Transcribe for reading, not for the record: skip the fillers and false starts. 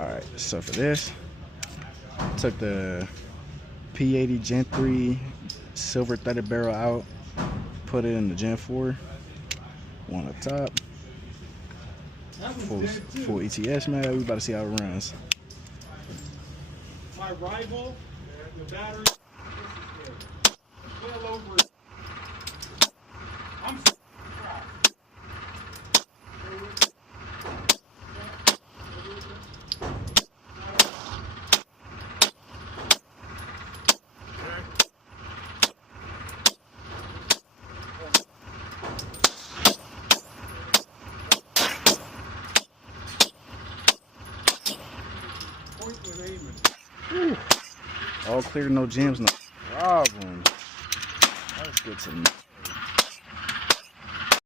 Alright, so for this, took the P80 Gen 3 silver threaded barrel out, put it in the Gen 4, one up top, full ETS, man. We about to see how it runs. My rival, the battery, well over. I'm All clear, no jams, no problem. That's good to know.